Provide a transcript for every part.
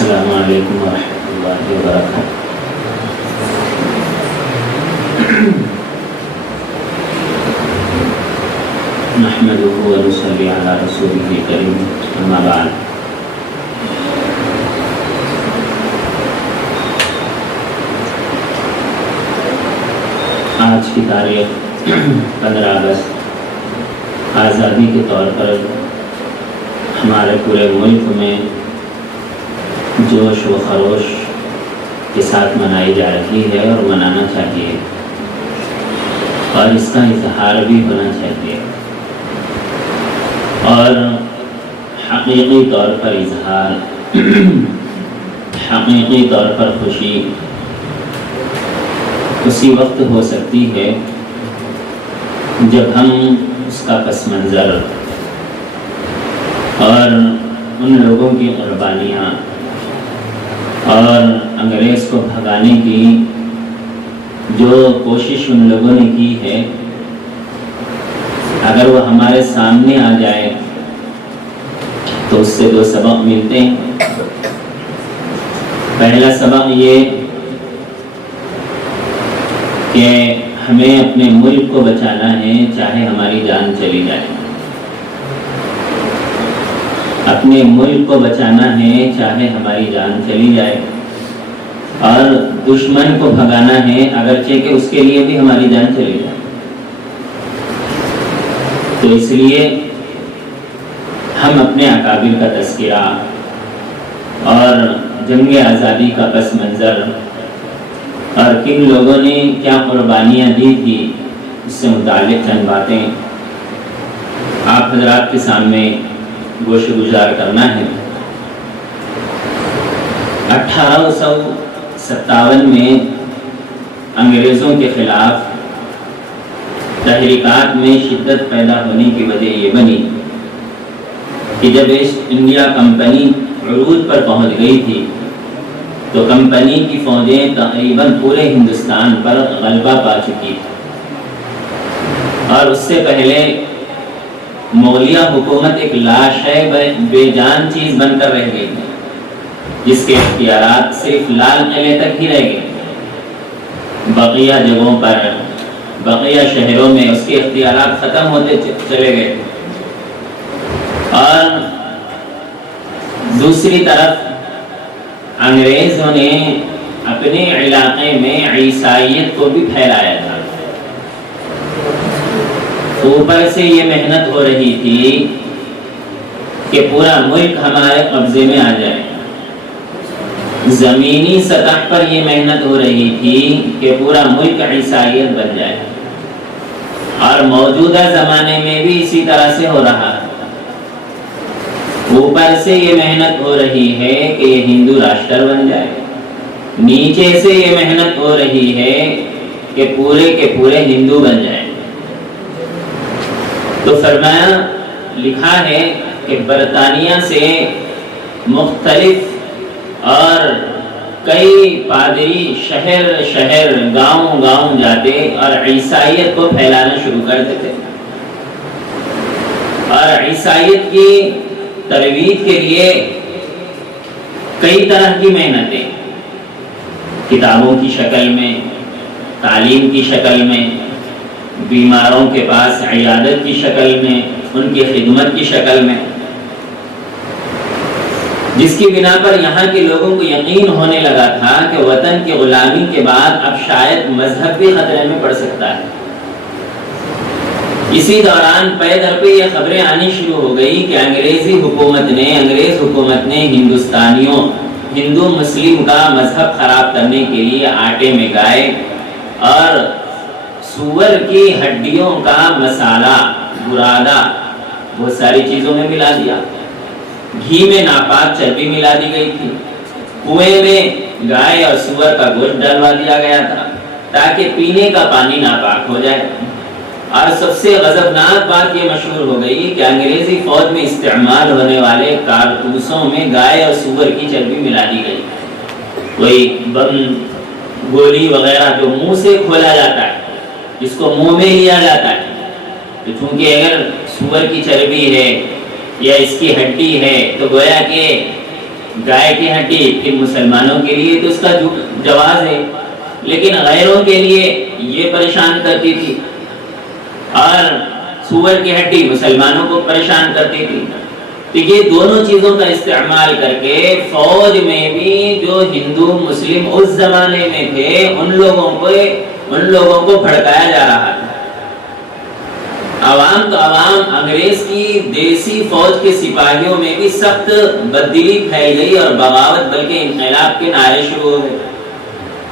السلام علیکم ورحمۃ اللہ وبرکاتہ۔ نحمدہ ونصلی علی رسولہ الکریم، اما بعد۔ آج کی تاریخ 15 اگست آزادی کے طور پر ہمارے پورے ملک میں جوش و خروش کے ساتھ منائی جا رہی ہے اور منانا چاہیے، اور اس کا اظہار بھی ہونا چاہیے، اور حقیقی طور پر اظہار، حقیقی طور پر خوشی اسی وقت ہو سکتی ہے جب ہم اس کا پس منظر اور ان لوگوں کی قربانیاں اور انگریز کو بھگانے کی جو کوشش ان لوگوں نے کی ہے، اگر وہ ہمارے سامنے آ جائے تو اس سے دو سبق ملتے ہیں۔ پہلا سبق یہ کہ ہمیں اپنے ملک کو بچانا ہے، چاہے ہماری جان چلی جائے۔ اپنے ملک کو بچانا ہے چاہے ہماری جان چلی جائے، اور دشمن کو بھگانا ہے اگرچہ کہ اس کے لیے بھی ہماری جان چلی جائے۔ تو اس لیے ہم اپنے اکابر کا تذکرہ اور جنگ آزادی کا پس منظر اور کن لوگوں نے کیا قربانیاں دی تھی، اس سے متعلق چند باتیں آپ حضرات کے سامنے گوش گزار کرنا ہے۔ 1857 میں انگریزوں کے خلاف تحریکات میں شدت پیدا ہونے کی وجہ یہ بنی کہ جب ایسٹ انڈیا کمپنی عروج پر پہنچ گئی تھی تو کمپنی کی فوجیں تقریباً پورے ہندوستان پر غلبہ پا چکی تھی، اور اس سے پہلے مغلیہ حکومت ایک لاش ہے، بے جان چیز بن کر رہ گئی، جس کے اختیارات صرف لال قلعے تک ہی رہ گئے۔ بقیہ جگہوں پر، بقیہ شہروں میں اس کے اختیارات ختم ہوتے چلے گئے، اور دوسری طرف انگریزوں نے اپنے علاقے میں عیسائیت کو بھی پھیلایا تھا۔ اوپر سے یہ محنت ہو رہی تھی کہ پورا ملک ہمارے قبضے میں آ جائے، زمینی سطح پر یہ محنت ہو رہی تھی کہ پورا ملک عیسائیت بن جائے، اور موجودہ زمانے میں بھی اسی طرح سے ہو رہا ہے۔ اوپر سے یہ محنت ہو رہی ہے کہ یہ ہندو راشٹر بن جائے، نیچے سے یہ محنت ہو رہی ہے کہ پورے کے پورے ہندو بن جائے۔ تو فرمایا، لکھا ہے کہ برطانیہ سے مختلف اور کئی پادری شہر شہر، گاؤں گاؤں جاتے اور عیسائیت کو پھیلانا شروع کر دیتے، اور عیسائیت کی ترویج کے لیے کئی طرح کی محنتیں، کتابوں کی شکل میں، تعلیم کی شکل میں، بیماروں کے پاس عیادت کی شکل میں، ان کی خدمت کی شکل میں، جس کی بنا پر یہاں کے لوگوں کو یقین ہونے لگا تھا کہ وطن کی غلامی کے بعد اب شاید مذہب بھی خطرے میں پڑ سکتا ہے۔ اسی دوران پے در پہ یہ خبریں آنی شروع ہو گئی کہ انگریز حکومت نے ہندوستانیوں، ہندو مسلم کا مذہب خراب کرنے کے لیے آٹے میں گائے اور سور کی ہڈیوں کا مسالہ، برادہ، بہت ساری چیزوں میں ملا دیا، گھی میں ناپاک چربی ملا دی گئی تھی، کنویں میں گائے اور سور کا گوشت ڈلوا دیا گیا تھا تاکہ پینے کا پانی ناپاک ہو جائے۔ اور سب سے غضبناک بات یہ مشہور ہو گئی کہ انگریزی فوج میں استعمال ہونے والے کارتوسوں میں گائے اور سور کی چربی ملا دی گئی۔ کوئی بم، گولی وغیرہ جو منہ سے کھولا جاتا ہے، جس کو منہ میں لیا جاتا ہے، تو چونکہ اگر سور کی چربی ہے یا اس کی ہڈی ہے تو گویا کہ گائے کی ہڈی ان مسلمانوں کے لیے تو اس کا جواز ہے، لیکن غیروں کے لیے یہ پریشان کرتی تھی، اور سور کی ہڈی مسلمانوں کو پریشان کرتی تھی۔ تو یہ دونوں چیزوں کا استعمال کر کے فوج میں بھی جو ہندو مسلم اس زمانے میں تھے ان لوگوں کو بھڑکایا جا رہا تھا۔ عوام تو عوام، انگریز کی دیسی فوج کے سپاہیوں میں بھی سخت بددلی پھیل گئی اور بغاوت بلکہ انقلاب کے نعرے شروع ہو گئے۔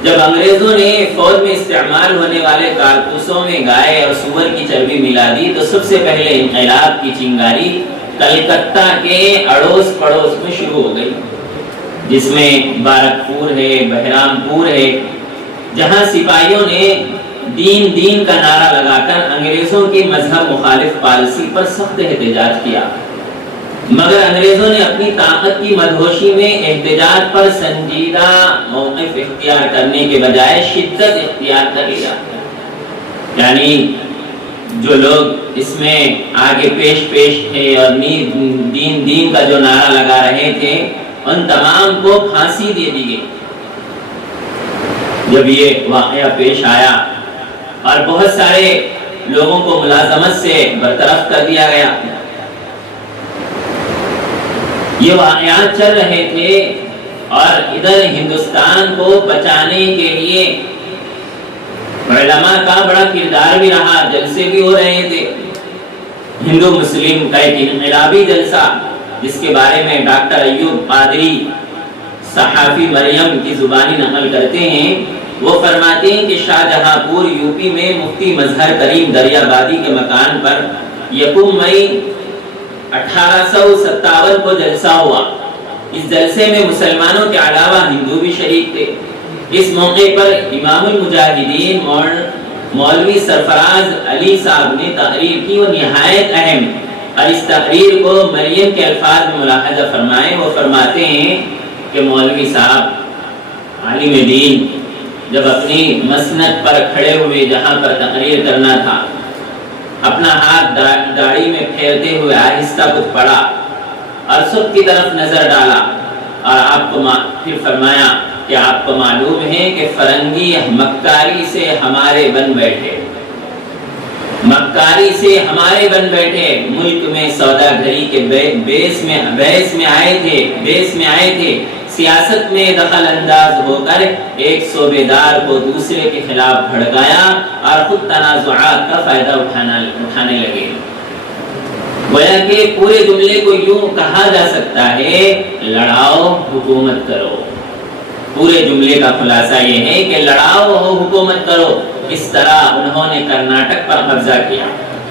جب انگریزوں نے فوج میں استعمال ہونے والے کارتوسوں میں گائے اور سور کی چربی ملا دی تو سب سے پہلے انقلاب کی چنگاری کلکتہ کے اڑوس پڑوس میں شروع ہو گئی، جس میں بارکپور ہے، بہرام پور ہے، جہاں سپاہیوں نے دین کا نعرہ لگا کر انگریزوں کی مذہب مخالف پالیسی پر سخت احتجاج کیا، مگر انگریزوں نے اپنی طاقت کی مدہوشی میں احتجاج پر سنجیدہ موقف اختیار کرنے کے بجائے شدت اختیار کر لیا۔ یعنی جو لوگ اس میں آگے پیش تھے اور دین کا جو نعرہ لگا رہے تھے ان تمام کو پھانسی دے دی گئی۔ جب یہ واقعہ پیش آیا اور بہت سارے لوگوں کو ملازمت سے برطرف کر دیا گیا، یہ واقعات چل رہے تھے اور ادھر ہندوستان کو بچانے کے لیے علماء کا بڑا کردار بھی رہا، جلسے بھی ہو رہے تھے۔ ہندو مسلم کا ایک انقلابی جلسہ جس کے بارے میں ڈاکٹر ایوب قادری صحافی مریم کی زبانی نقل کرتے ہیں، وہ فرماتے ہیں کہ شاہجہاں پور یوپی میں مفتی مظہر کریم دریابادی کے مکان پر یکم مئی 1857 کو جلسہ ہوا۔ اس جلسے میں مسلمانوں کے علاوہ ہندو بھی شریک تھے۔ اس موقع پر امام المجاہدین مولوی سرفراز علی صاحب نے تقریر کی، وہ نہایت اہم، اور اس تقریر کو مریم کے الفاظ میں ملاحظہ فرمائیں۔ وہ فرماتے ہیں کہ مولوی صاحب عالم دین جب اپنی مسند پر کھڑے ہوئے جہاں پر تقریر کرنا تھا، اپنا ہاتھ داڑھی میں پھیرتے ہوئے آہستہ کچھ پڑھا اور سب کی طرف نظر ڈالا، اور آپ کو پھر فرمایا کہ آپ کو معلوم ہے کہ فرنگی مکاری سے ہمارے بن بیٹھے، مکاری سے ہمارے بن بیٹھے، ملک میں سودا گھری کے بیس میں آئے تھے، سیاست میں دخل انداز ہو کر ایک صوبے دار کو دوسرے کے خلاف بھڑکایا اور خود تنازعات کا فائدہ اٹھانے لگے۔ گویا کہ پورے جملے کو یوں کہا جا سکتا ہے، لڑاؤ حکومت کرو۔ پورے جملے کا خلاصہ یہ ہے کہ لڑاؤ ہو حکومت کرو۔ اس طرح انہوں نے کرناٹک پر قبضہ کیا،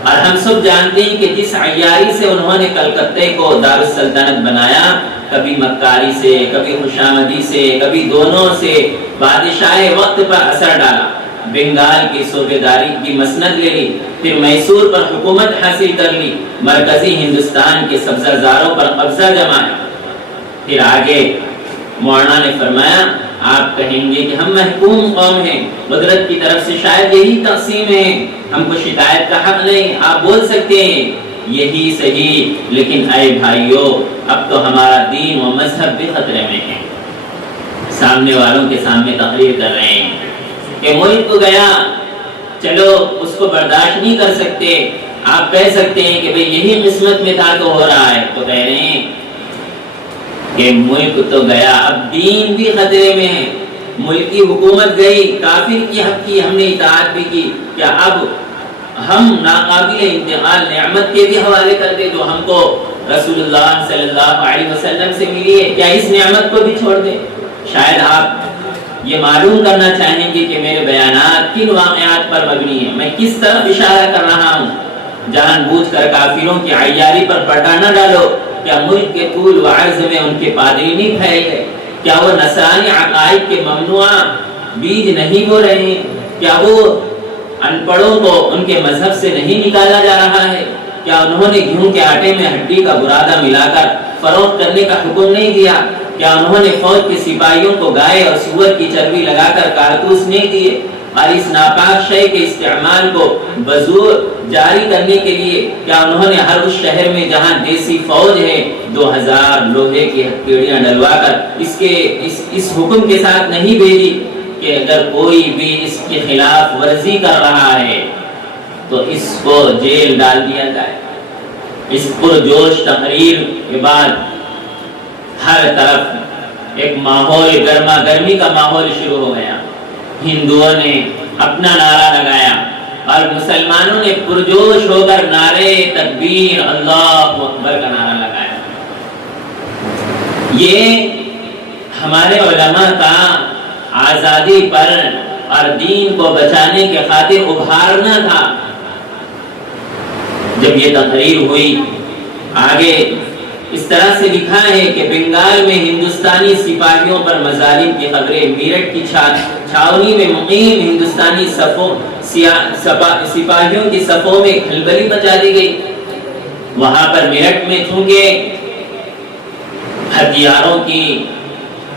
اور ہم سب جانتے ہیں کہ جس عیاری سے انہوں نے کلکتے کو دارالسلطنت بنایا، کبھی مکاری سے، کبھی خوشامدی سے، کبھی دونوں سے بادشاہ وقت پر اثر ڈالا، بنگال کی صوبے داری کی مسند لے لی، پھر میسور پر حکومت حاصل کر لی، مرکزی ہندوستان کے سبزہ زاروں پر قبضہ جمایا۔ پھر آگے مولانا نے فرمایا، آپ کہیں گے کہ ہم محکوم قوم ہیں، قدرت کی طرف سے شاید یہی تقسیم ہے، ہم کو شکایت کا حق نہیں، آپ بول سکتے ہیں یہی صحیح، لیکن اے بھائیو، اب تو ہمارا دین و مذہب بھی خطرے میں ہے۔ سامنے والوں کے سامنے تقریر کر رہے ہیں کہ ملک کو گیا، چلو اس کو برداشت نہیں کر سکتے، آپ کہہ سکتے ہیں کہ بھئی یہی قسمت میں تھا تو ہو رہا ہے، تو کہہ رہے ہیں کہ ملک تو گیا، اب دین بھی خطرے میں ہے، ملک کی حکومت گئی، کافر کی حق کی ہم نے اطاعت بھی کی، کیا اب ہم ناقابل انتقال نعمت کے بھی حوالے کر دے جو ہم کو رسول اللہ صلی اللہ علیہ وسلم سے ملی ہے، کیا اس نعمت کو بھی چھوڑ دے؟ شاید آپ یہ معلوم کرنا چاہیں گے کہ میرے بیانات کن واقعات پر مبنی ہیں، میں کس طرف اشارہ کر رہا ہوں۔ جان بوجھ کر کافروں کی عیاری پر پردہ نہ ڈالو، کیا ملک کے طول و عرض میں ان کے پادری نہیں پھیل گئے؟ کیا وہ نصرانی عقائد کے ممنوع بیج نہیں بو رہے ہیں؟ کیا وہ ان پڑھوں کو ان کے مذہب سے نہیں نکالا جا رہا ہے؟ کیا انہوں نے گیہوں کے آٹے میں ہڈی کا برادہ ملا کر فروخت کرنے کا حکم نہیں دیا؟ کیا انہوں نے فوج کے سپاہیوں کو گائے اور سور کی چربی لگا کر کارتوس نہیں دیے؟ اور اس ناپاک شے کے استعمال کو بزور جاری کرنے کے لیے کیا انہوں نے ہر اس شہر میں جہاں دیسی فوج ہے 2000 لوہے کی ہتھیلیاں ڈلوا کر اس حکم کے ساتھ نہیں بھیجی کہ اگر کوئی بھی اس کے خلاف ورزی کر رہا ہے تو اس کو جیل ڈال دیا جائے؟ اس پرجوش تقریر کے بعد ہر طرف ایک ماحول گرما گرمی کا ماحول شروع ہو گیا. ہندوؤں نے اپنا نعرہ لگایا اور مسلمانوں نے پرجوش ہو کر نعرے تکبیر اللہ اکبر کا نعرہ لگایا. یہ ہمارے علماء کا آزادی پر اور دین کو بچانے کے خاطر ابھارنا تھا. جب یہ تقریر ہوئی آگے اس طرح سے لکھا ہے کہ بنگال میں ہندوستانی سپاہیوں پر مظالم کی خبریں. میرٹھ کی چھاونی میں مقیم ہندوستانی سپاہیوں کی صفوں میں کھلبلی مچا دی گئی. وہاں پر میرٹھ میں چونکہ ہتھیاروں کی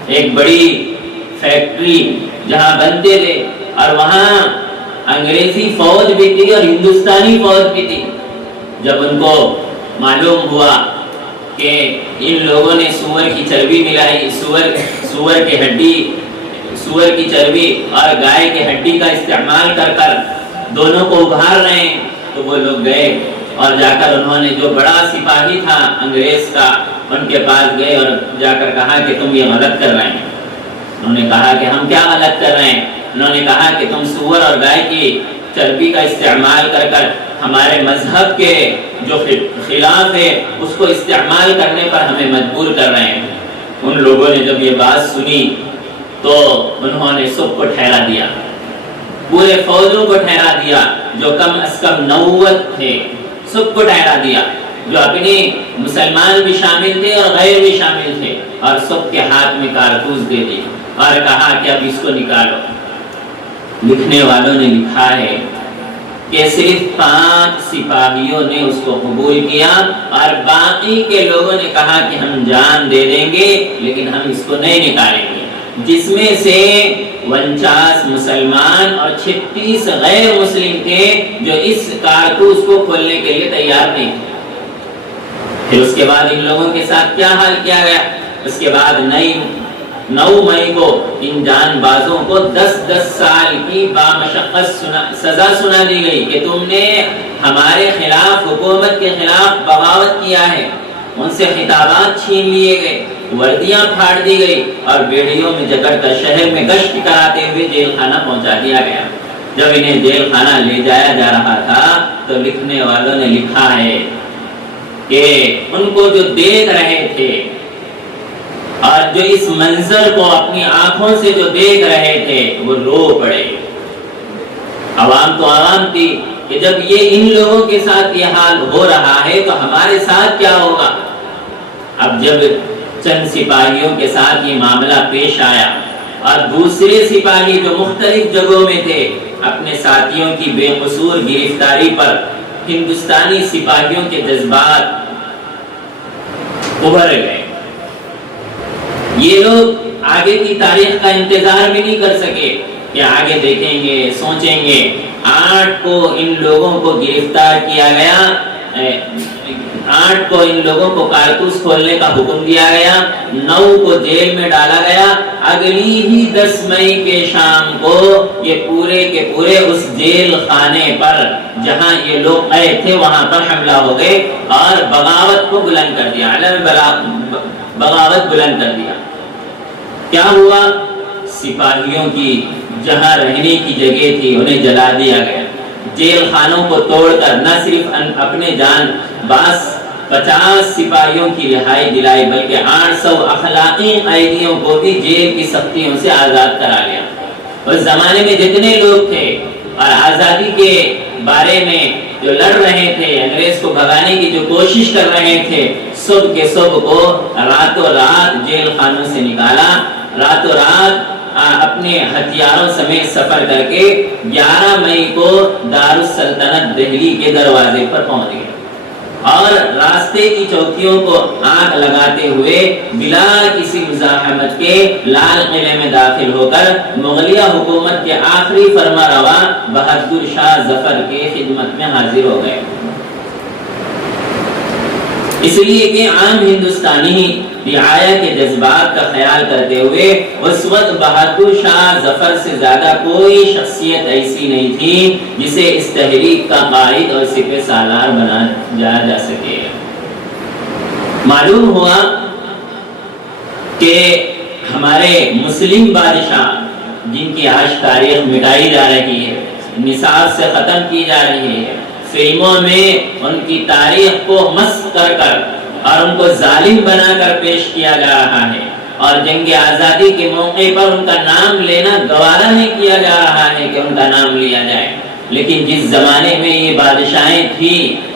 ایک بڑی فیکٹری جہاں بنتے تھے اور وہاں انگریزی فوج بھی تھی اور ہندوستانی فوج بھی تھی. جب ان کو معلوم ہوا کہ ان لوگوں نے سور کی چربی ملائی، سور کی چربی اور گائے کی ہڈی کا استعمال کر کر دونوں کو ابھار رہے ہیں، تو وہ لوگ گئے اور جا کر انہوں نے جو بڑا سپاہی تھا انگریز کا ان کے پاس گئے اور جا کر کہا کہ تم یہ غلط کر رہے ہیں. انہوں نے کہا کہ ہم کیا غلط کر رہے ہیں؟ انہوں نے کہا کہ تم سور اور گائے کی چربی کا استعمال کر کر ہمارے مذہب کے جو خلاف ہے اس کو استعمال کرنے پر ہمیں مجبور کر رہے ہیں. ان لوگوں نے جب یہ بات سنی تو انہوں نے سب کو ٹھہرا دیا، پورے فوجوں کو ٹھہرا دیا، جو کم از کم 90 تھے سب کو ٹھہرا دیا، جو اپنے مسلمان بھی شامل تھے اور غیر بھی شامل تھے، اور سب کے ہاتھ میں کارتوس دے دی اور کہا کہ اب اس کو نکالو. لکھنے والوں نے لکھا ہے کہ صرف 5 سپاہیوں نے اس کو قبول کیا اور باقی کے لوگوں نے کہا کہ ہم جان دے دیں گے لیکن ہم اس کو نہیں نکالیں گے، جس میں سے 49 مسلمان اور 36 غیر مسلم تھے جو اس کارتوس کو کھولنے کے لیے تیار نہیں تھے. پھر اس کے بعد ان لوگوں کے ساتھ کیا حال کیا گیا؟ اس کے بعد 9 مئی کو ان جان بازوں کو 10 سال کی بامشقت سزا سنا دی گئی کہ تم نے ہمارے خلاف، حکومت کے خلاف بغاوت کیا ہے. ان سے خطابات چھین لیے گئے، وردیاں پھاڑ دی گئی اور بیڑیوں میں جکڑ کر شہر میں گشت کراتے ہوئے جیل خانہ پہنچا دیا گیا. جب انہیں جیل خانہ لے جایا جا رہا تھا تو لکھنے والوں نے لکھا ہے کہ ان کو جو دیکھ رہے تھے اور جو اس منظر کو اپنی آنکھوں سے جو دیکھ رہے تھے وہ رو پڑے. عوام تو عوام تھی کہ جب یہ ان لوگوں کے ساتھ یہ حال ہو رہا ہے تو ہمارے ساتھ کیا ہوگا. اب جب چند سپاہیوں کے ساتھ یہ معاملہ پیش آیا اور دوسرے سپاہی جو مختلف جگہوں میں تھے اپنے ساتھیوں کی بے قصور گرفتاری پر ہندوستانی سپاہیوں کے جذبات ابھر گئے. یہ لوگ آگے کی تاریخ کا انتظار بھی نہیں کر سکے کہ آگے دیکھیں گے، سوچیں گے. 8 کو ان لوگوں کو گرفتار کیا گیا، 8 کو ان لوگوں کو کارتوس کھولنے کا حکم دیا گیا، 9 کو جیل میں ڈالا گیا. اگلی ہی 10 مئی کے شام کو یہ پورے کے پورے اس جیل خانے پر جہاں یہ لوگ قید تھے وہاں پر حملہ ہو گئے اور بغاوت کو بلند کر دیا، بغاوت بلند کر دیا. کیا ہوا؟ سپاہیوں کی جہاں رہنے کی جگہ تھی انہیں جلا دیا گیا. جیل خانوں کو توڑ کر نہ صرف اپنے جان باز 50 سپاہیوں کی رہائی دلائی بلکہ 800 اخلاقی قیدیوں کو بھی جیل کی سختیوں سے آزاد کرا لیا. اس زمانے میں جتنے لوگ تھے اور آزادی کے بارے میں جو لڑ رہے تھے، انگریز کو بھگانے کی جو کوشش کر رہے تھے، سب کے سب کو راتوں رات جیل خانوں سے نکالا. راتوں رات اپنے ہتھیاروں سمیت سفر کر کے 11 مئی کو دارالسلطنت دہلی کے دروازے پر پہنچ گئے. اور راستے کی چوکیوں کو آگ لگاتے ہوئے بلا کسی مزاحمت کے لال قلعے میں داخل ہو کر مغلیہ حکومت کے آخری فرما روا بہادر شاہ ظفر کے خدمت میں حاضر ہو گئے۔ اس لیے کہ عام ہندوستانی رعایا کے جذبات کا خیال کرتے ہوئے اس وقت بہادر شاہ ظفر سے زیادہ کوئی شخصیت ایسی نہیں تھی جسے اس تحریک کا قائد اور سپہ سالار بنا جا سکے۔ معلوم ہوا کہ ہمارے مسلم بادشاہ جن کی آج تاریخ مٹائی جا رہی ہے، نصاب سے ختم کی جا رہی ہے، فلموں میں ان کی تاریخ کو مسخ کر کر اور ان کو ظالم بنا کر پیش کیا جا رہا ہے، اور جنگ آزادی کے موقع پر ان کا نام لینا گوارا نہیں کیا جا رہا ہے کہ ان کا نام لیا جائے۔ لیکن جس زمانے میں یہ بادشاہیں تھیں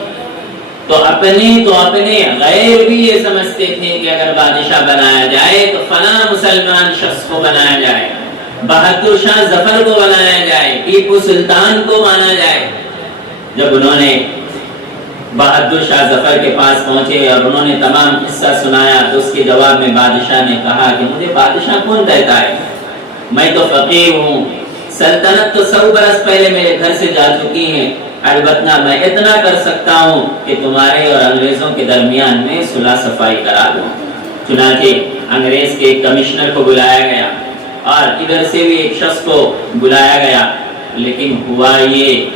تو اپنے غیر بھی یہ سمجھتے تھے کہ اگر بادشاہ بنایا جائے تو فلاں مسلمان شخص کو بنایا جائے، بہادر شاہ ظفر کو بنایا جائے، ٹیپو سلطان کو مانا جائے۔ جب انہوں نے بہادر شاہ ظفر کے پاس پہنچے اور انہوں نے تمام قصہ سنایا تو اس کے جواب میں بادشاہ نے کہا کہ مجھے بادشاہ کون کہتا ہے، میں تو فقیر ہوں، سلطنت تو 100 برس پہلے میرے گھر سے جا چکی ہے، البتہ میں اتنا کر سکتا ہوں کہ تمہارے اور انگریزوں کے درمیان میں صلح صفائی کرا دوں۔ چنانچہ انگریز کے ایک کمشنر کو بلایا گیا اور ادھر سے بھی ایک شخص کو بلایا گیا، لیکن ہوا یہ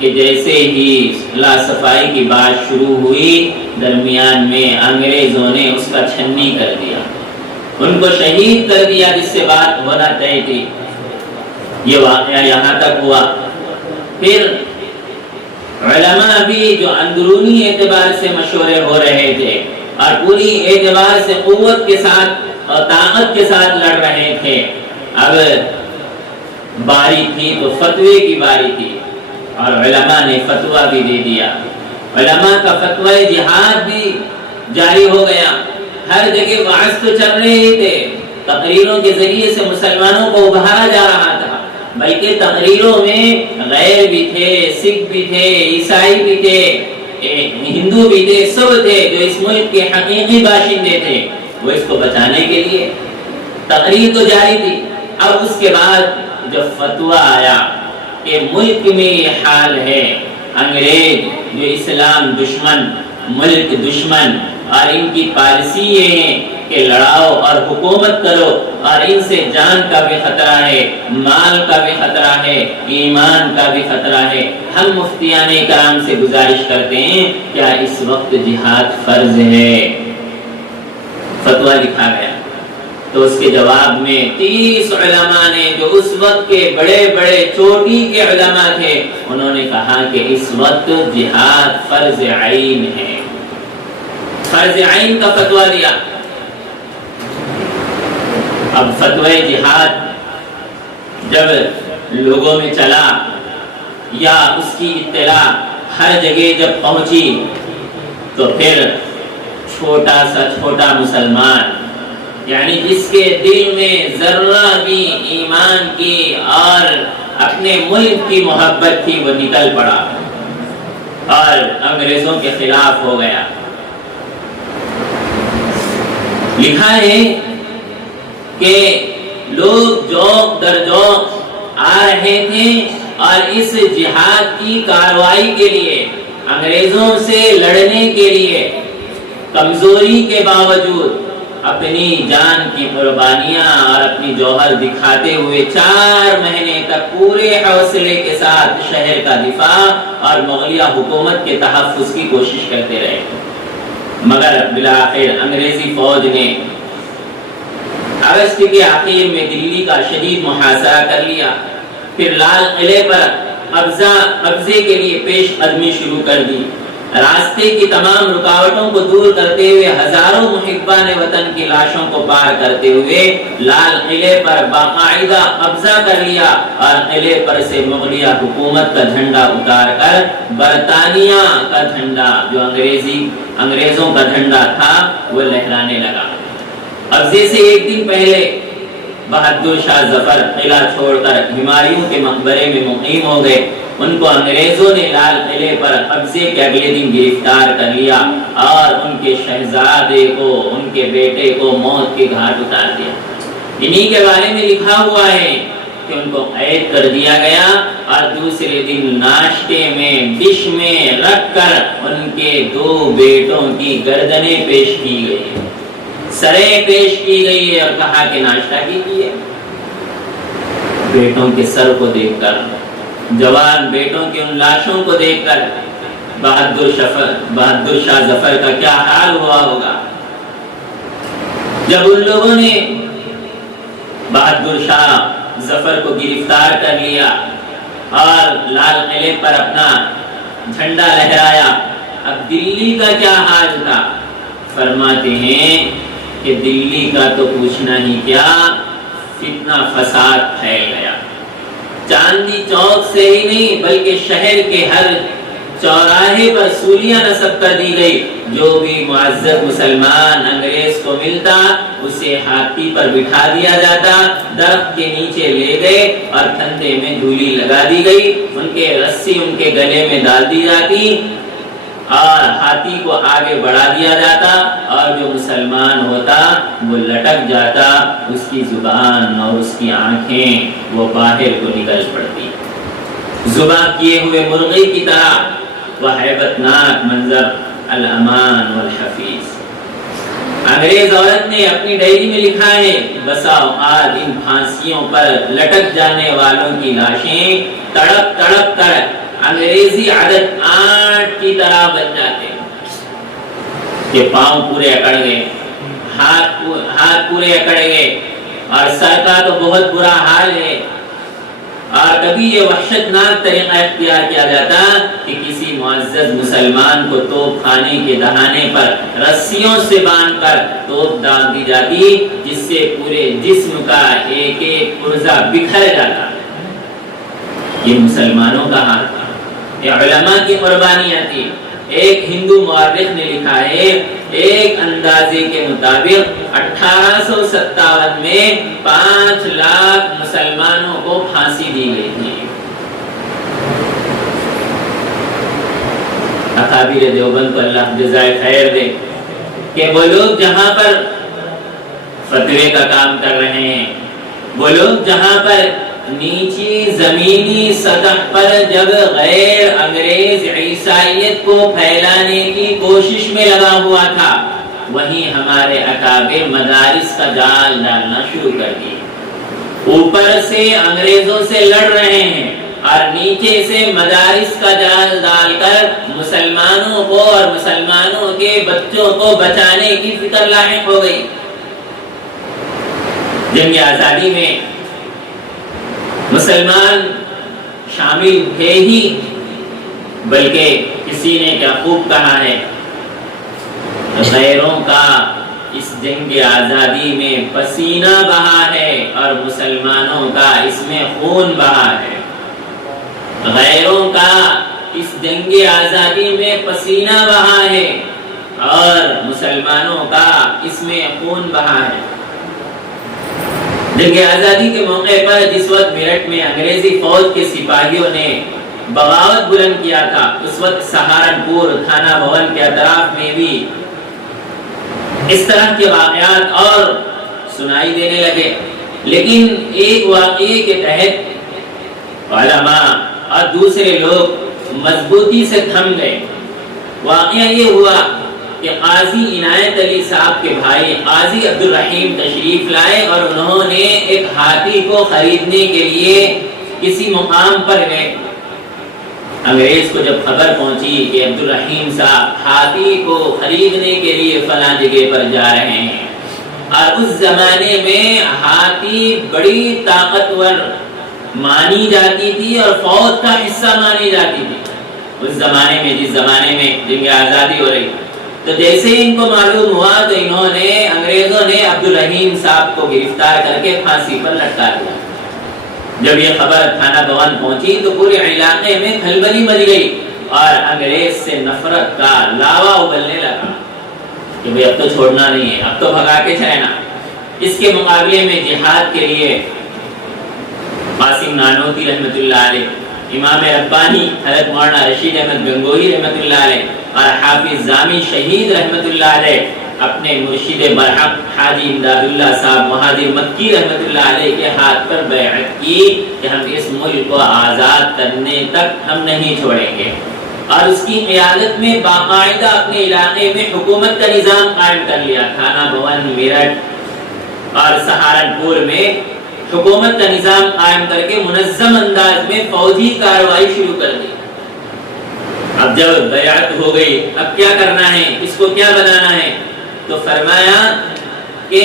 کہ جیسے ہی صلح صفائی کی بات شروع ہوئی درمیان میں انگریزوں نے اس کا چھنی کر دیا، ان کو شہید کر دیا جس سے بات ہونا طے تھی۔ یہ واقعہ یہاں تک ہوا۔ پھر علماء بھی جو اندرونی اعتبار سے مشورے ہو رہے تھے اور پوری اعتبار سے قوت کے ساتھ اور طاقت کے ساتھ لڑ رہے تھے، اب باری تھی تو فتوے کی باری تھی اور علماء نے فتویٰ بھی دے دیا۔ علماء کا فتویٰ جہاد بھی جاری ہو گیا، ہر جگہ وعظ تو چل رہے تھے، تقریروں کے ذریعے سے مسلمانوں کو ابھارا جا رہا تھا، بلکہ تقریروں میں غیر بھی تھے، سکھ بھی تھے، عیسائی بھی تھے، ہندو بھی تھے، سب تھے جو اس ملک کے حقیقی باشندے تھے، وہ اس کو بچانے کے لیے تقریر تو جاری تھی۔ اب اس کے بعد جب فتویٰ آیا کہ ملک میں یہ حال ہے، انگریز جو اسلام دشمن، ملک دشمن، اور ان کی پالیسی یہ ہے کہ لڑاؤ اور حکومت کرو، اور ان سے جان کا بھی خطرہ ہے، مال کا بھی خطرہ ہے، ایمان کا بھی خطرہ ہے، ہم مفتیان کرام سے گزارش کرتے ہیں کیا اس وقت جہاد فرض ہے؟ فتویٰ لکھا گیا تو اس کے جواب میں 30 علماء نے جو اس وقت کے بڑے بڑے چوٹی کے علماء تھے، انہوں نے کہا کہ اس وقت جہاد فرض عین ہے، فرض عین کا فتویٰ دیا۔ اب فتوی جہاد جب لوگوں میں چلا یا اس کی اطلاع ہر جگہ جب پہنچی تو پھر چھوٹا سا چھوٹا مسلمان، یعنی جس کے دل میں ذرہ بھی ایمان کی اور اپنے ملک کی محبت تھی، وہ نکل پڑا اور انگریزوں کے خلاف ہو گیا۔ لکھا ہے کہ لوگ جوق در جوق آ رہے تھے اور اس جہاد کی کارروائی کے لیے، انگریزوں سے لڑنے کے لیے کمزوری کے باوجود اپنی جان کی قربانیاں اور اپنی جوہر دکھاتے ہوئے 4 مہینے تک پورے حوصلے کے ساتھ شہر کا دفاع اور مغلیہ حکومت کے تحفظ کی کوشش کرتے رہے، مگر بالآخر انگریزی فوج نے اگست کے آخر میں دلی کا شدید محاصرہ کر لیا، پھر لال قلعے پر قبضے کے لیے پیش قدمی شروع کر دی۔ راستے کی تمام رکاوٹوں کو دور کرتے ہوئے ہزاروں محبان وطن کی لاشوں کو پار کرتے ہوئے لال قلعے پر باقاعدہ قبضہ کر لیا اور قلعے پر سے مغلیہ حکومت کا جھنڈا اتار کر برطانیہ کا جھنڈا، جو انگریزوں کا جھنڈا تھا، وہ لہرانے لگا۔ قبضے سے ایک دن پہلے بہادر شاہ ظفر قلعہ چھوڑ کر ہمایوں کے مقبرے میں مقیم ہو گئے ان کو انگریزوں نے لال قلعے پر قبضے کے اگلے دن گرفتار کر لیا اور ان کے شہزادے کو، ان کے بیٹے کو موت کے گھاٹ اتار دیا۔ انہی کے بارے میں لکھا ہوا ہے کہ ان کو قید کر دیا گیا اور دوسرے دن ناشتے میں ڈش میں رکھ کر ان کے 2 بیٹوں کی گردنیں پیش کی گئی، سریں پیش کی گئی ہے اور کہا کہ ناشتہ کیجیے۔ بیٹوں کے سر کو دیکھ کر، جوان بیٹوں کی ان لاشوں کو دیکھ کر بہادر شاہ ظفر کا کیا حال ہوا ہوگا۔ جب ان لوگوں نے بہادر شاہ ظفر کو گرفتار کر لیا اور لال قلعے پر اپنا جھنڈا لہرایا، اب دلی کا کیا حال تھا؟ فرماتے ہیں کہ دلی کا تو پوچھنا ہی کیا، فتنہ فساد پھیل گیا۔ چاندنی چوک سے ہی نہیں بلکہ شہر کے ہر چوراہے پر سولیاں نصب کر دی گئی، جو بھی معزز مسلمان انگریز کو ملتا اسے ہاتھی پر بٹھا دیا جاتا، درخت کے نیچے لے گئے اور کندھے میں جھولی لگا دی گئی، ان کے رسی ان کے گلے میں ڈال دی جاتی اور ہاتھی کو آگے بڑھا دیا جاتا، اور جو مسلمان ہوتا وہ لٹک جاتا، اس کی زبان اور اس کی آنکھیں وہ باہر کو نکل پڑتی، ذبح کیے ہوئے مرغی کی طرح۔ وہ ہیبت ناک منظر، الامان والحفیظ۔ انگریز عورت نے اپنی ڈائری میں لکھا ہے، بسا اوقات ان پھانسیوں پر لٹک جانے والوں کی لاشیں تڑپ تڑپ کر انگریزی عدد 8 کی طرح بن جاتے ہیں کہ پاؤں پورے اکڑ گئے، ہاتھ پورے اکڑ گئے اور سر کا تو بہت برا حال ہے۔ اور کبھی یہ وحشتناک طریقہ اختیار کیا جاتا کہ کسی معزز مسلمان کو توپ خانے کے دہانے پر رسیوں سے باندھ کر توپ ڈال دی جاتی، جس سے پورے جسم کا ایک ایک پرزہ بکھر جاتا۔ یہ مسلمانوں کا حال تھا، یہ علماء کی قربانیاں تھی۔ ایک ہندو مورخ نے لکھا ہے، ایک اندازے کے مطابق 1857 میں 5 لاکھ مسلمانوں کو پھانسی دی گئی تھی۔ اکابر دیوبند کو اللہ جزائے خیر دے کہ وہ لوگ جہاں پر فتوے کا کام کر رہے ہیں، وہ لوگ جہاں پر نیچی زمینی سطح پر جب غیر انگریز عیسائیت کو پھیلانے کی کوشش میں لگا ہوا تھا، وہیں ہمارے اکابر مدارس کا جال ڈالنا شروع کر دیے۔ اوپر سے انگریزوں سے لڑ رہے ہیں اور نیچے سے مدارس کا جال ڈال کر مسلمانوں کو اور مسلمانوں کے بچوں کو بچانے کی فکر لاحق ہو گئی۔ جنگ آزادی میں مسلمان شامل تھے ہی، بلکہ کسی نے کیا خوب کہا ہے، غیروں کا اس جنگ آزادی میں پسینہ بہا ہے اور مسلمانوں کا اس میں خون بہا ہے۔ غیروں کا اس جنگ آزادی میں پسینہ بہا ہے اور مسلمانوں کا اس میں خون بہا ہے۔ جنگ آزادی کے موقع پر جس وقت میرٹھ میں انگریزی فوج کے سپاہیوں نے بغاوت بلند کیا تھا، اس وقت سہارنپور تھانہ بھون کے اطراف میں بھی اس طرح کے واقعات اور سنائی دینے لگے، لیکن ایک واقعے کے تحت علماء اور دوسرے لوگ مضبوطی سے تھم گئے۔ واقعہ یہ ہوا کہ قاضی عنایت علی صاحب کے بھائی قاضی عبدالرحیم تشریف لائے اور انہوں نے ایک ہاتھی کو خریدنے کے لیے کسی مقام پر گئے۔ انگریز کو جب خبر پہنچی کہ عبدالرحیم صاحب ہاتھی کو خریدنے کے لیے فلاں جگہ پر جا رہے ہیں، اور اس زمانے میں ہاتھی بڑی طاقتور مانی جاتی تھی اور فوج کا حصہ مانی جاتی تھی اس زمانے میں، جس زمانے میں جنگ آزادی ہو رہی۔ تو جیسے ہی ان کو معلوم ہوا تو انہوں نے انگریزوں نے عبدالرحیم صاحب کو گرفتار کر کے پھانسی پر لٹکا دیا۔ جب یہ خبر تھانہ بھون پہنچی تو پورے علاقے میں کھلبلی مچ گئی اور انگریز سے نفرت کا لاوا ابلنے لگا کہ بھئی اب تو چھوڑنا نہیں ہے، اب تو بھگا کے چلنا۔ اس کے مقابلے میں جہاد کے لیے قاسم نانوتوی رحمۃ اللہ علیہ امام ربانی حضرت مولانا رشید احمد گنگوہی رحمۃ اللہ علیہ اور حافظ زامی شہید رحمۃ اللہ علیہ اپنے مرشد برحق حاجی امداد اللہ صاحب مہاجر مکی رحمۃ اللہ علیہ کے ہاتھ پر بیعت کی کہ ہم اس ملک کو آزاد کرنے تک ہم نہیں چھوڑیں گے، اور اس کی قیادت میں باقاعدہ اپنے علاقے میں حکومت کا نظام قائم کر لیا۔ تھانہ بھون، میرٹھ اور سہارنپور میں حکومت کا نظام قائم کر کے منظم انداز میں فوجی کارروائی شروع کر دی۔ اب جب بیعت ہو گئی، اب کیا کرنا ہے، اس کو کیا بنانا ہے، تو فرمایا کہ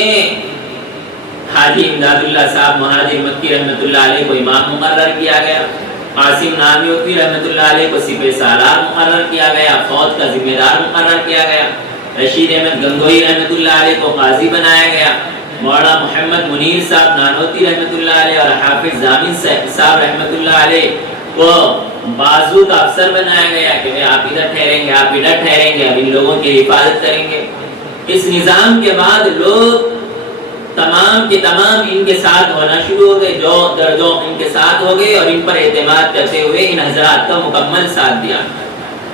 حاجی امداد اللہ صاحب مہاجر مکی رحمۃ اللہ علیہ کو امام مقرر کیا گیا، قاسم نانوتوی رحمۃ اللہ علیہ کو سپہ سالار مقرر کیا گیا، فوج کا ذمہ دار مقرر کیا گیا، رشید احمد گنگوہی رحمۃ اللہ علیہ کو قاضی بنایا گیا، مولانا محمد منیر صاحب نانوتی رحمۃ اللہ علیہ اور حافظ زامن صاحب رحمۃ اللہ علیہ کو بازو کا افسر بنایا گیا کہ آپ ادھر ٹھہریں گے، آپ ادھر ٹھہریں گے، اب ان لوگوں کی حفاظت کریں گے۔ اس نظام کے بعد لوگ تمام کے تمام ان کے ساتھ ہونا شروع ہو گئے، جو درجوں ان کے ساتھ ہو گئے اور ان پر اعتماد کرتے ہوئے ان حضرات کا مکمل ساتھ دیا،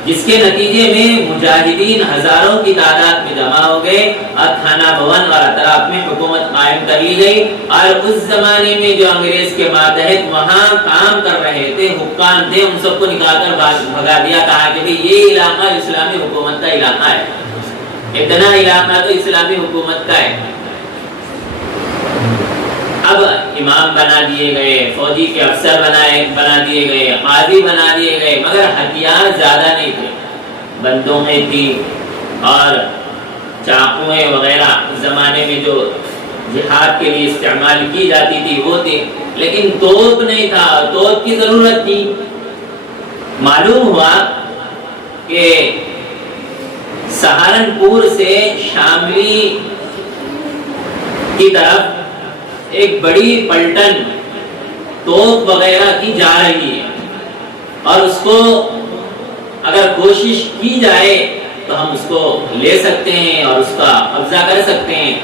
جس کے نتیجے میں مجاہدین ہزاروں کی تعداد میں جمع ہو گئے اور تھانہ بھون اور اطراف میں حکومت قائم کر لی گئی۔ اور اس زمانے میں جو انگریز کے ماتحت وہاں کام کر رہے تھے، حکام تھے، ان سب کو نکال کر بھگا دیا، کہا کہ یہ علاقہ اسلامی حکومت کا علاقہ ہے، اتنا علاقہ تو اسلامی حکومت کا ہے۔ اب امام بنا دیے گئے، فوجی کے افسر بنا دیے گئے، قاضی بنا دیے گئے، مگر ہتھیار زیادہ نہیں تھے، بندوقیں تھی اور چاقویں وغیرہ اس زمانے میں جو جہاد کے لیے استعمال کی جاتی تھی وہ تھی، لیکن توپ نہیں تھا، توپ کی ضرورت تھی۔ معلوم ہوا کہ سہارنپور سے شاملی کی طرف ایک بڑی پلٹن توپ وغیرہ کی جا رہی ہے، اور اس کو اگر کوشش کی جائے تو ہم اس کو لے سکتے ہیں اور اس کا قبضہ کر سکتے ہیں۔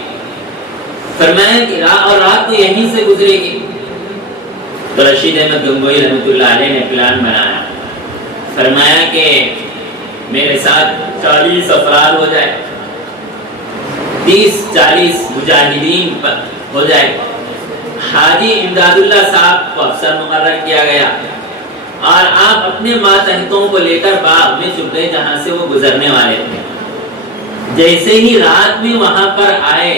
فرمایا کہ رات کو یہیں سے گزرے گی۔ تو رشید احمد گنگوہی رحمۃ اللہ علیہ نے پلان بنایا، فرمایا کہ میرے ساتھ 40 افراد ہو جائے، 30-40 مجاہدین ہو جائے۔ حاجی امداد اللہ صاحب کو افسر مقرر کیا گیا، اور آپ اپنے ماتحتوں کو لے کر باغ میں چھپ گئے جہاں سے وہ گزرنے والے تھے۔ جیسے ہی رات میں وہاں پر آئے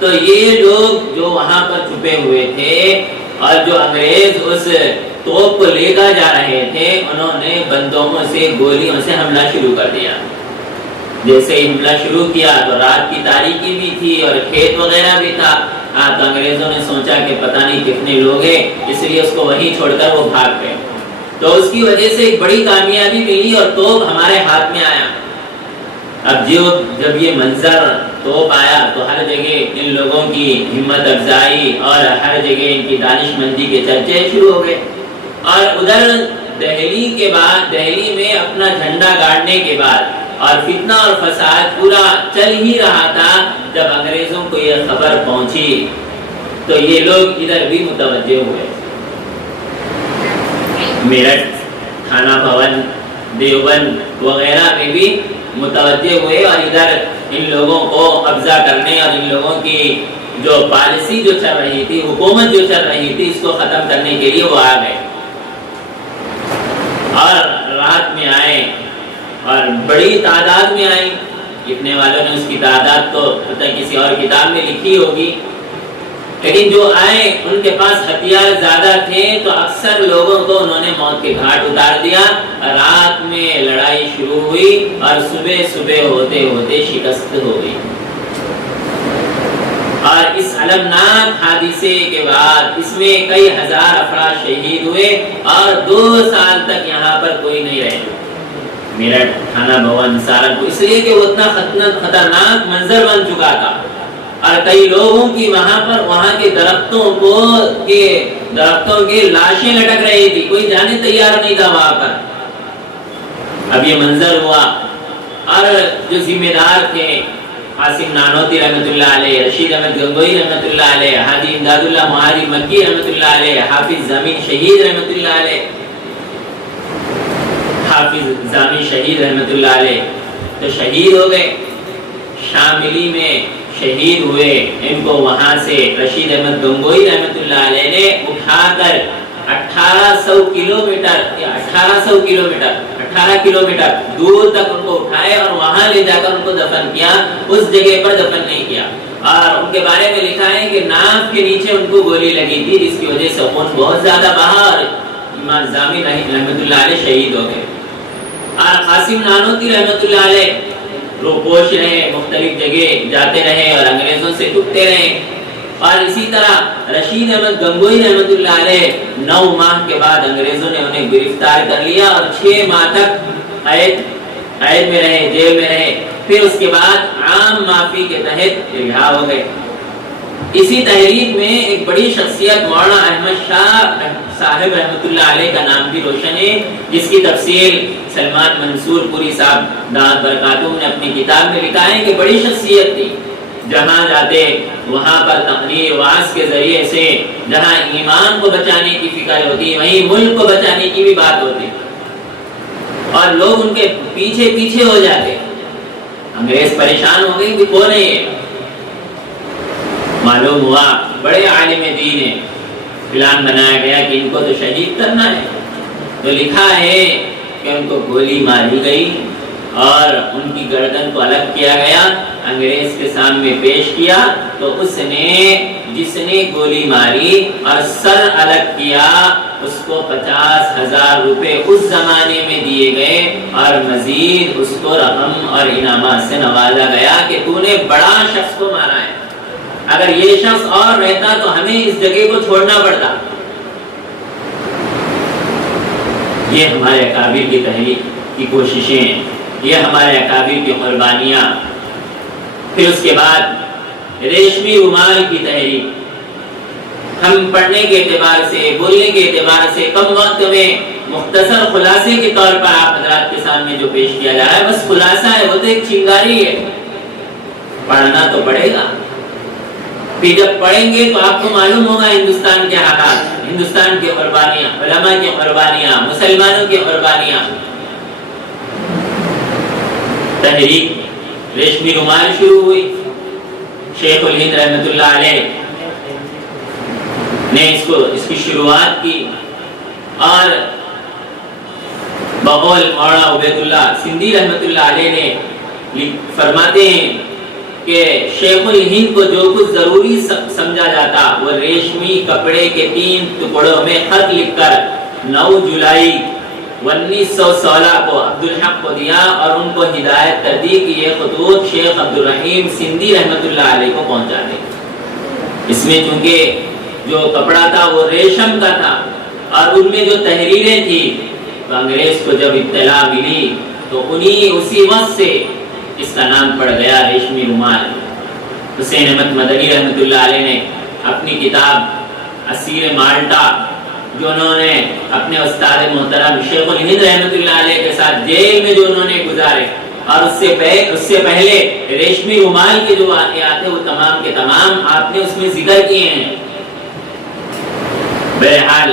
تو یہ لوگ جو وہاں پر چھپے ہوئے تھے اور جو انگریز اس توپ کو لے کر جا رہے تھے، انہوں نے بندوقوں سے، گولیوں سے حملہ شروع کر دیا۔ جیسے ہی حملہ شروع کیا تو رات کی تاریکی بھی تھی اور کھیت وغیرہ بھی تھا، تو انگریزوں نے سوچا کہ پتہ نہیں کتنے لوگ ہیں، اس لیے اس کو وہیں چھوڑ کر وہ بھاگ گئے۔ تو اس کی وجہ سے ایک بڑی کامیابی ملی اور توپ ہمارے ہاتھ میں آیا۔ اب جب یہ منظر توپ آیا تو ہر جگہ ان لوگوں کی ہمت افزائی اور ہر جگہ ان کی دانش مندی کے چرچے شروع ہو گئے، اور ادھر دہلی میں اپنا جھنڈا گاڑنے کے بعد اور فتنہ اور فساد پورا چل ہی رہا تھا، جب انگریزوں کو یہ خبر پہنچی تو یہ لوگ ادھر بھی متوجہ ہوئے۔ میرٹھ، تھانہ بھون، دیوبند وغیرہ میں بھی متوجہ ہوئے، اور ادھر ان لوگوں کو قبضہ کرنے اور ان لوگوں کی جو پالیسی جو چل رہی تھی، حکومت جو چل رہی تھی، اس کو ختم کرنے کے لیے وہ آ گئے، اور رات میں آئے اور بڑی تعداد میں آئی۔ لکھنے والوں نے اس کی تعداد تو کسی اور کتاب میں لکھی ہوگی، لیکن جو آئے ان کے پاس ہتھیار زیادہ تھے، تو اکثر لوگوں کو انہوں نے موت کے گھاٹ اتار دیا۔ رات میں لڑائی شروع ہوئی اور صبح ہوتے ہوتے شکست ہو گئی، اور اس المناک حادثے کے بعد اس میں کئی ہزار افراد شہید ہوئے، اور 2 سال تک یہاں پر کوئی نہیں رہے، میرٹھ، تھانہ بھون، سہارنپور، اس لیے کہ وہ اتنا خطرناک منظر بن چکا تھا، اور کئی لوگوں کی وہاں کے درختوں کے لاشیں لٹک رہی تھی، کوئی جانے تیار نہیں تھا وہاں پر۔ اب یہ منظر ہوا، اور جو ذمہ دار تھے، قاسم نانوتی رحمۃ اللہ علیہ، رشید احمد گنگوہی رحمۃ اللہ علیہ، حاجی امداد اللہ مہاجر مکی رحمۃ اللہ علیہ، حافظ زمین شہید رحمۃ اللہ علیہ، حافظ جامی شہید رحمۃ اللہ علیہ تو شہید ہو گئے، شاملی میں شہید ہوئے۔ ان کو وہاں سے رشید احمد گنگوئی رحمۃ اللہ علیہ نے اٹھا کر 18 کلومیٹر دور تک ان کو اٹھائے اور وہاں لے جا کر ان کو دفن کیا، اس جگہ پر دفن نہیں کیا۔ اور ان کے بارے میں لکھا ہے کہ ناف کے نیچے ان کو گولی لگی تھی، جس کی وجہ سے خون بہت زیادہ بہا اور امام جامی رحمۃ اللہ علیہ شہید ہو گئے۔ اور قاسم نانوتوی رحمۃ اللہ علیہ روپوش رہے، مختلف جگہ جاتے رہے اور انگریزوں سے چھپتے رہے۔ اور اسی طرح رشید احمد گنگوئی رحمۃ اللہ علیہ 9 ماہ کے بعد انگریزوں نے انہیں گرفتار کر لیا اور 6 ماہ تک قید میں رہے، جیل میں رہے۔ پھر اس کے بعد عام معافی کے تحت رہا ہو گئے۔ اسی تحریک میں ایک بڑی شخصیت مولانا احمد شاہ صاحب رحمۃ اللہ علیہ کا نام بھی روشن ہے، جس کی تفصیل سلمان منصور پوری صاحب دامت برکاتہ نے اپنی کتاب میں لکھا ہے کہ بڑی شخصیت تھی، جہاں جاتے وہاں پر تقریر وعظ کے ذریعے سے جہاں ایمان کو بچانے کی فکر ہوتی، وہیں ملک کو بچانے کی بھی بات ہوتی، اور لوگ ان کے پیچھے پیچھے ہو جاتے۔ انگریز پریشان ہو گئی کہ کون ہے یہ؟ معلوم ہوا بڑے عالم دین ہے، پلان بنایا گیا کہ ان کو تو شہید کرنا ہے۔ تو لکھا ہے کہ ان کو گولی ماری گئی اور ان کی گردن کو الگ کیا گیا، انگریز کے سامنے پیش کیا تو اس نے جس نے گولی ماری اور سر الگ کیا اس کو 50,000 روپے اس زمانے میں دیے گئے اور مزید اس کو رقم اور انعامات سے نوازا گیا کہ تو نے بڑا شخص کو مارا ہے، اگر یہ شخص اور رہتا تو ہمیں اس جگہ کو چھوڑنا پڑتا۔ یہ ہمارے اکابر کی تحریک کی کوششیں، یہ ہمارے اکابر کی قربانیاں۔ پھر اس کے بعد ریشمی رومال کی تحریک، ہم پڑھنے کے اعتبار سے، بولنے کے اعتبار سے کم وقت میں مختصر خلاصے کے طور پر آپ حضرات کے سامنے جو پیش کیا جا رہا ہے بس خلاصہ ہے، وہ تو ایک چنگاری ہے، پڑھنا تو پڑے گا۔ پھر جب پڑھیں گے تو آپ کو معلوم ہوگا ہندوستان کے حالات، ہندوستان کی قربانیاں، علماء کی قربانیاں، مسلمانوں کی قربانیاں۔ تحریک ریشمی رومال شروع ہوئی، شیخ الہند رحمۃ اللہ علیہ نے اس کی شروعات کی، اور بقول مولانا عبید اللہ سندھی رحمۃ اللہ علیہ نے فرماتے ہیں کہ شیخ الہند کو جو کچھ ضروری سمجھا جاتا وہ ریشمی کپڑے کے 3 ٹکڑوں میں خط لکھ کر 9 جولائی 1916 کو عبدالحق کو دیا اور ان کو ہدایت کر دی کہ یہ خطوط شیخ عبدالرحیم سندھی رحمۃ اللہ علیہ کو پہنچا دیں۔ اس میں چونکہ جو کپڑا تھا وہ ریشم کا تھا اور ان میں جو تحریریں تھی تو انگریز کو جب اطلاع ملی تو اسی وقت سے اس کا نام پڑ گیا ریشمی رومال۔ حسین احمد مدنی رحمۃ اللہ علیہ نے اپنی کتاب اسیر مالٹا جو انہوں نے اپنے استاد محترم شیخ الہند رحمۃ اللہ علیہ کے ساتھ جیل میں جو انہوں نے گزارے، اور اس سے پہلے ریشمی رومال کے جو واقعات ہیں وہ تمام کے تمام آپ نے اس میں ذکر کیے ہیں۔ بہرحال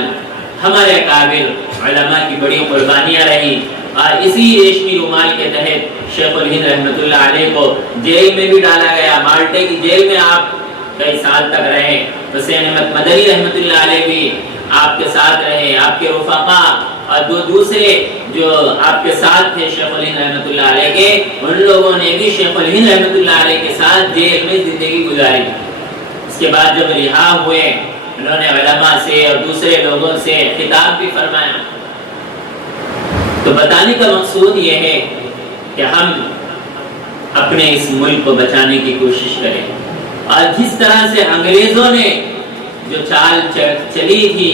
ہمارے اکابر علماء کی بڑی قربانیاں رہی، اور اسی ریشمی رومال کے تحت شیخ الہند رحمۃ اللہ علیہ کو جیل میں بھی ڈالا گیا۔ مالٹے کی جیل میں آپ کئی سال تک رہے۔ حسین احمد مدنی رحمۃ اللہ علیہ بھی آپ کے ساتھ رہے، آپ کے رفقا اور دوسرے جو آپ کے ساتھ تھے شیخ الہند رحمۃ اللہ علیہ کے، ان لوگوں نے بھی شیخ الہند رحمۃ اللہ علیہ کے ساتھ جیل میں زندگی گزاری۔ اس کے بعد جب رہا ہوئے انہوں نے علماء سے اور دوسرے لوگوں سے خطاب بھی فرمایا۔ تو بتانے کا مقصود یہ ہے کہ ہم اپنے اس ملک کو بچانے کی کوشش کریں، اور جس طرح سے انگریزوں نے جو چال چلی تھی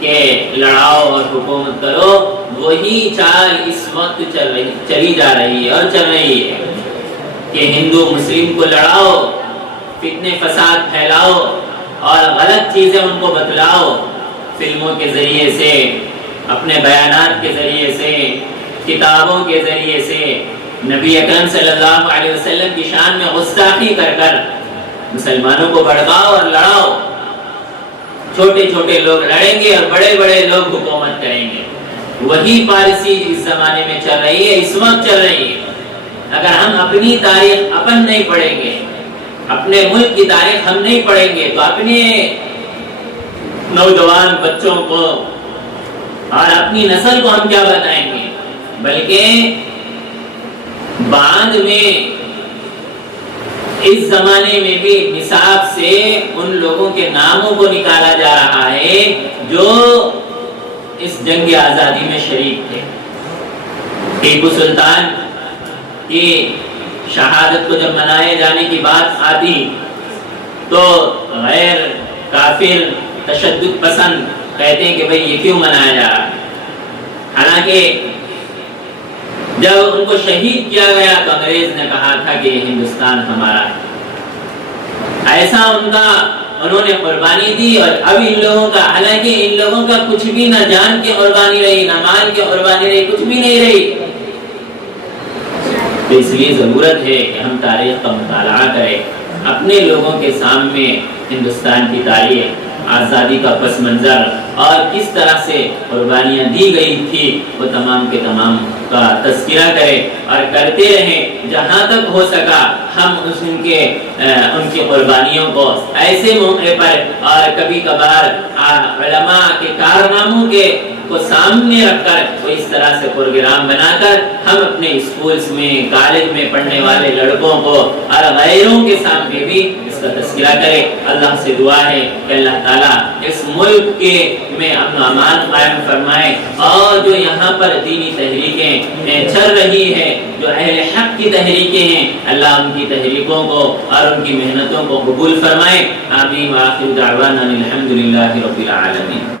کہ لڑاؤ اور حکومت کرو، وہی چال اس وقت چلی جا رہی ہے اور چل رہی ہے کہ ہندو مسلم کو لڑاؤ، فتنے فساد پھیلاؤ اور غلط چیزیں ان کو بتلاؤ، فلموں کے ذریعے سے، اپنے بیانات کے ذریعے سے، کتابوں کے ذریعے سے نبی اکرم صلی اللہ علیہ وسلم کی شان میں گستاخی کر کر مسلمانوں کو بھڑکاؤ اور لڑاؤ۔ چھوٹے چھوٹے لوگ لڑیں گے اور بڑے بڑے لوگ حکومت کریں گے۔ وہی پالیسی اس زمانے میں چل رہی ہے، اس وقت چل رہی ہے۔ اگر ہم اپنی تاریخ اپن نہیں پڑھیں گے، اپنے ملک کی تاریخ ہم نہیں پڑھیں گے، تو اپنے نوجوان بچوں کو اور اپنی نسل کو ہم کیا بتائیں گے؟ بلکہ بعد میں اس زمانے میں بھی نصاب سے ان لوگوں کے ناموں کو نکالا جا رہا ہے جو اس جنگ آزادی میں شریک تھے۔ ٹیپو سلطان کی شہادت کو جب منائے جانے کی بات آتی تو غیر کافر تشدد پسند کہتے ہیں کہ بھئی یہ کیوں منایا جا رہا ہے؟ حالانکہ جب ان کو شہید کیا گیا تو انگریز نے کہا تھا کہ یہ ہندوستان ہمارا ہے۔ ایسا انہوں نے قربانی دی، اور اب ان لوگوں کا، حالانکہ ان لوگوں کا کچھ بھی نہ جان کی قربانی رہی، نہ مال کی قربانی رہی، کچھ بھی نہیں رہی۔ تو اس لیے ضرورت ہے کہ ہم تاریخ کا مطالعہ کریں، اپنے لوگوں کے سامنے ہندوستان کی تاریخ، آزادی کا پس منظر اور کس طرح سے قربانیاں دی گئی تھی وہ تمام کے تمام کا تذکرہ کرے اور کرتے رہیں۔ جہاں تک ہو سکا ہم ان کی قربانیوں کو ایسے موقع پر اور کبھی کبھار علماء کے کارناموں کو سامنے رکھ کر وہ اس طرح سے پروگرام بنا کر ہم اپنے اسکولز میں، کالج میں پڑھنے والے لڑکوں کو اور غیروں کے سامنے بھی اس کا تذکرہ کرے۔ اللہ سے دعا ہے کہ اللہ تعالیٰ اس ملک میں امن و امان قائم فرمائے، اور جو یہاں پر دینی تحریکیں چل رہی ہیں، جو اہل حق کی تحریکیں ہیں، اللہ ان کی تحریکوں کو اور ان کی محنتوں کو قبول فرمائے۔ آمین وآخر دعوانا الحمدللہ رب العالمین۔